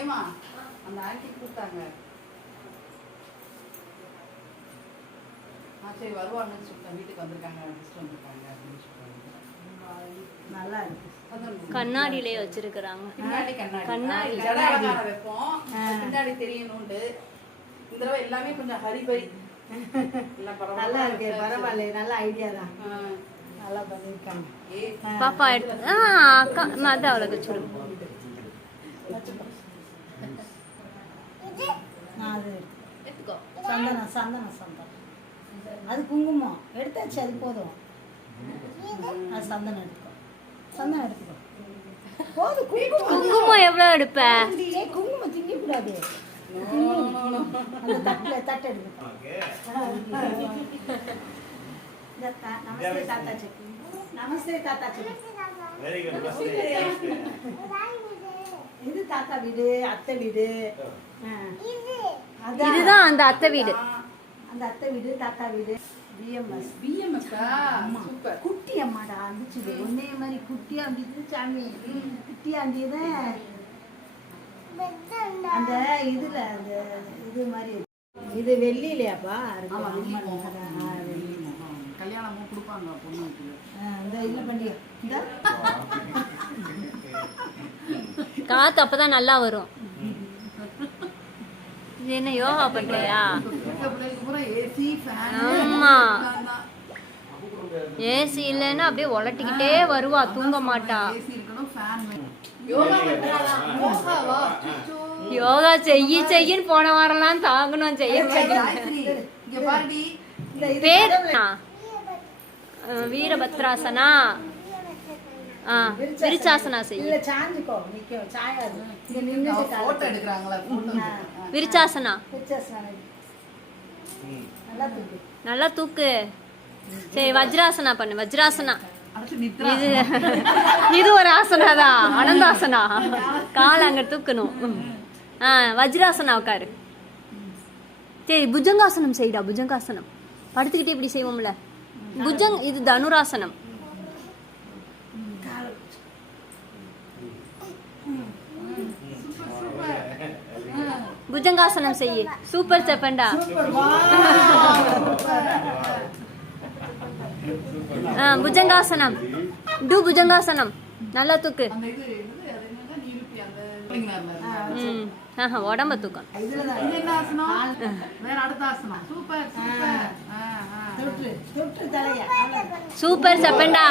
ஏமா அந்த ஆண்டி கூப்பிட்டாங்க. சரி வருவாங்கன்னு சொல்லிட்டேன். வீட்டுக்கு வந்திருக்காங்க, வந்திருக்காங்க அப்படின்னு சொல்றாங்க. நல்லா இருக்கு. கண்ணாடியிலே வச்சிருக்கிறாங்க. பின்னாடி கண்ணாடி ஜடாலகார வைப்போம், பின்னாடி தெரியணும்னு. இந்த தடவை எல்லாமே கொஞ்சம் ஹரிபரி. நல்லா இருக்கு, பரவாயில்ல, நல்ல ஐடியா தான். நல்லா பண்ணிருக்காங்க. பாப்பா எடுத்து அக்கா மாதிரி அவளுக்கு சொல்லு. சந்தனம் சந்தனம் சந்தனம், அது குங்குமம் எடுத்தாச்சு, அது போதும். அது சந்தனம் எடுத்துக்கோ, சந்தனம் எடுத்துக்கோ, போதும். குங்குமம் எவ்வளவு எடுப்ப? குங்குமம் திங்க கூடாது, அந்த தட்டுல தட்டு எடுத்துக்கோ. நமஸ்தே தாத்தாச்சி, நமஸ்தே தாத்தாச்சி. இது தாத்தா வீடு, அத்தை வீடு. இதுதான் அந்த அத்தை வீடு. அந்த அத்தை வீடு, தாத்தா வீடு. BMS super. குட்டி அம்மாடா இருந்துச்சு, ஒன்னே மாதிரி குட்டியா இருந்துச்சு சாமி. குட்டியா இருந்தது அந்த இதுல, அந்த இது மாதிரி. இது வெள்ளிலையாப்பா? கல்யாணமும் கொடுப்பாங்க பொண்ணுக்கு. இந்த இதுல பண்ணி இந்த காத்து அப்பதான் நல்லா வரும். இது என்ன யோகா பண்றியா? ஆமா, ஏசி இல்லைன்னா அப்படியே உலட்டிக்கிட்டே வருவா, தூங்க மாட்டா. யோகா செய்யின்னு போன வாரம்லாம் தாங்கணும், செய்ய பேர் வீரபத்ராசனா, விருச்சாசனா செய்ய. விருச்சாசனா நல்லா தூக்கு. சரி, வஜ்ராசனா பண்ணு. வஜ்ராசனா இது இது ஒரு ஆசனா தான், அனந்தாசனா. கால் அங்க தூக்கணும். வஜ்ராசனா உட்காரு. சரி, புஜங்காசனம் செய்டா. புஜங்காசனம் படுத்துக்கிட்டே இப்படி செய்வோம்ல, இது தனுராசனம். புஜங்காசனம் செய்ய. சூப்பர் செப்பண்டா. புஜங்காசனம், டு புஜங்காசனம். நல்லா தூக்கு. உடம்ப தூக்கம். சூப்பர் செப்பண்டா.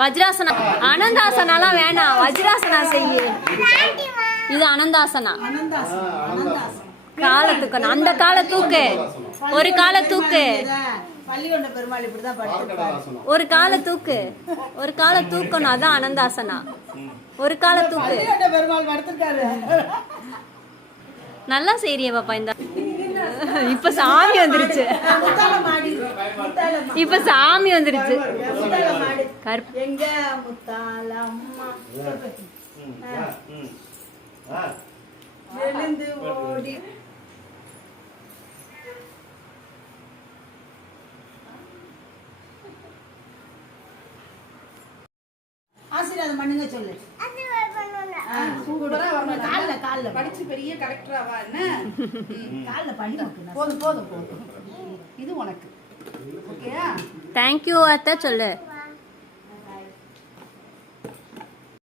வஜ்ராசனா. அனந்தாசனாலாம் வேணாம், வஜ்ராசனா செய்ய. இது அனந்தாசனா. காலை தூக்கணும், அந்த காலை தூக்கு. ஒரு காலை தூக்கு, ஒரு காலை தூக்கு, ஒரு காலை தூக்கணும். அதான் அனந்தாசனா. ஒரு காலை தூக்கு. நல்லா செய்றிய பாப்பா. இந்த இப்ப சாமி வந்துருச்சு, இப்ப சாமி வந்துருச்சு. எங்க முத்தால அம்மா எழுந்து ஓடி. ஆசீர்வாதம் பண்ணுங்க சொல்லு. படிச்சு பெரிய கலெக்டராவா என்ன? கால்ல பண்ணி. போதும் போதும் போதும், இது உனக்கு. ஓகேயா? தேங்க்யூ அத்தை சொல்லு.